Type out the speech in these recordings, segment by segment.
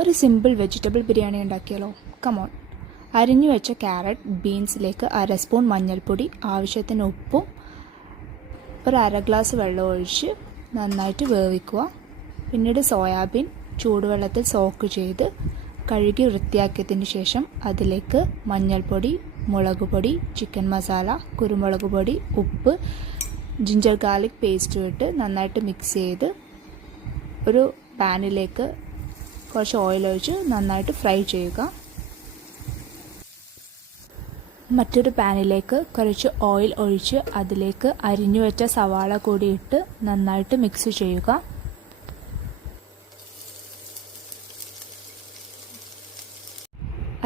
ഒരു simple vegetable biryani ഉണ്ടാക്കിയാലോ? Come on. അരിഞ്ഞു വെച്ച ക്യാരറ്റ്, ബീൻസിലേക്ക് 1/2 സ്പൂൺ മഞ്ഞൾപ്പൊടി, ആവശ്യത്തിന് ഉപ്പും ഒരു 1/2 ഗ്ലാസ് വെള്ളം ഒഴിച്ച് നന്നായിട്ട് വേവിക്കുക. പിന്നീട് സോയാബീൻ ചൂടുവെള്ളത്തിൽ സോക്ക് ചെയ്ത് കഴുകി വൃത്തിയാക്കിയതിന് ശേഷം അതിലേക്ക് മഞ്ഞൾപ്പൊടി, മുളക് പൊടി, ചിക്കൻ മസാല, കുരുമുളക് പൊടി, ഉപ്പ്, ജിഞ്ചർ ഗാർലിക് പേസ്റ്റും ഇട്ട് നന്നായിട്ട് മിക്സ് ചെയ്ത് ഒരു പാനിലേക്ക് കുറച്ച് ഓയിൽ ഒഴിച്ച് നന്നായിട്ട് ഫ്രൈ ചെയ്യുക. മറ്റൊരു പാനിലേക്ക് കുറച്ച് ഓയിൽ ഒഴിച്ച് അതിലേക്ക് അരിഞ്ഞു വെച്ച സവാള കൂടി ഇട്ട് നന്നായിട്ട് മിക്സ് ചെയ്യുക.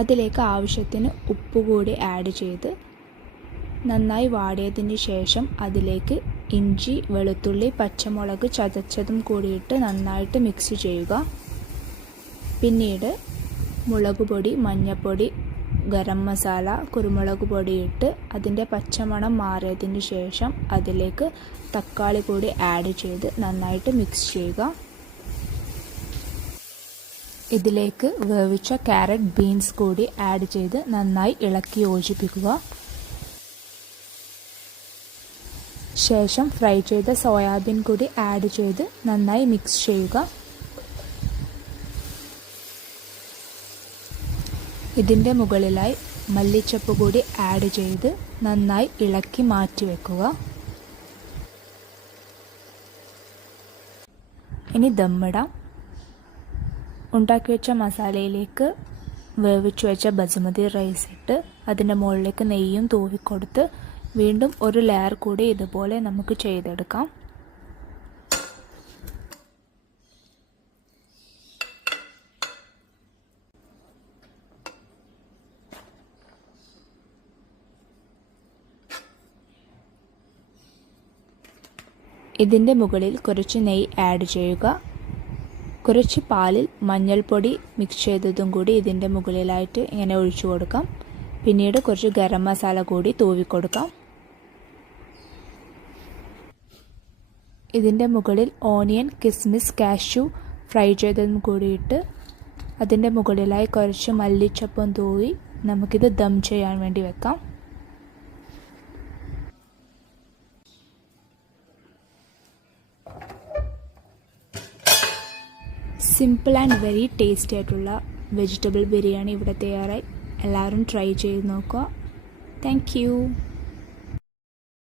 അതിലേക്ക് ആവശ്യത്തിന് ഉപ്പ് കൂടി ആഡ് ചെയ്ത് നന്നായി വാടിയതിന് ശേഷം അതിലേക്ക് ഇഞ്ചി, വെളുത്തുള്ളി, പച്ചമുളക് ചതച്ചതും കൂടിയിട്ട് നന്നായിട്ട് മിക്സ് ചെയ്യുക. പിന്നീട് മുളക് പൊടി, മഞ്ഞൾപ്പൊടി, ഗരം മസാല, കുരുമുളക് പൊടി ഇട്ട് അതിൻ്റെ പച്ചമണം മാറിയതിന് ശേഷം അതിലേക്ക് തക്കാളി കൂടി ആഡ് ചെയ്ത് നന്നായിട്ട് മിക്സ് ചെയ്യുക. ഇതിലേക്ക് വേവിച്ച ക്യാരറ്റ്, ബീൻസ് കൂടി ആഡ് ചെയ്ത് നന്നായി ഇളക്കി യോജിപ്പിക്കുക. ശേഷം ഫ്രൈ ചെയ്ത സോയാബീൻ കൂടി ആഡ് ചെയ്ത് നന്നായി മിക്സ് ചെയ്യുക. ഇതിൻ്റെ മുകളിലായി മല്ലിച്ചപ്പ് കൂടി ആഡ് ചെയ്ത് നന്നായി ഇളക്കി മാറ്റി വെക്കുക. ഇനി ദമ്മിടാം. ഉണ്ടാക്കി വെച്ച മസാലയിലേക്ക് വേവിച്ചു വെച്ച ബസുമതി റൈസ് ഇട്ട് അതിൻ്റെ മുകളിലേക്ക് നെയ്യും തൂവിക്കൊടുത്ത് വീണ്ടും ഒരു ലെയർ കൂടി ഇതുപോലെ നമുക്ക് ചെയ്തെടുക്കാം. ഇതിൻ്റെ മുകളിൽ കുറച്ച് നെയ്യ് ആഡ് ചെയ്യുക. കുറച്ച് പാലിൽ മഞ്ഞൾപ്പൊടി മിക്സ് ചെയ്തതും കൂടി ഇതിൻ്റെ മുകളിലായിട്ട് ഇങ്ങനെ ഒഴിച്ചു കൊടുക്കാം. പിന്നീട് കുറച്ച് ഗരം മസാല കൂടി തൂവിക്കൊടുക്കാം. ഇതിൻ്റെ മുകളിൽ ഓണിയൻ, കിസ്മിസ്, കാഷ്യൂ ഫ്രൈ ചെയ്തതും കൂടിയിട്ട് അതിൻ്റെ മുകളിലായി കുറച്ച് മല്ലിച്ചപ്പും തൂവി നമുക്കിത് ദം ചെയ്യാൻ വേണ്ടി വെക്കാം. സിമ്പിൾ ആൻഡ് വെരി ടേസ്റ്റി ആയിട്ടുള്ള വെജിറ്റബിൾ ബിരിയാണി ഇവിടെ തയ്യാറായി. എല്ലാവരും ട്രൈ ചെയ്ത് നോക്കുക. Thank you.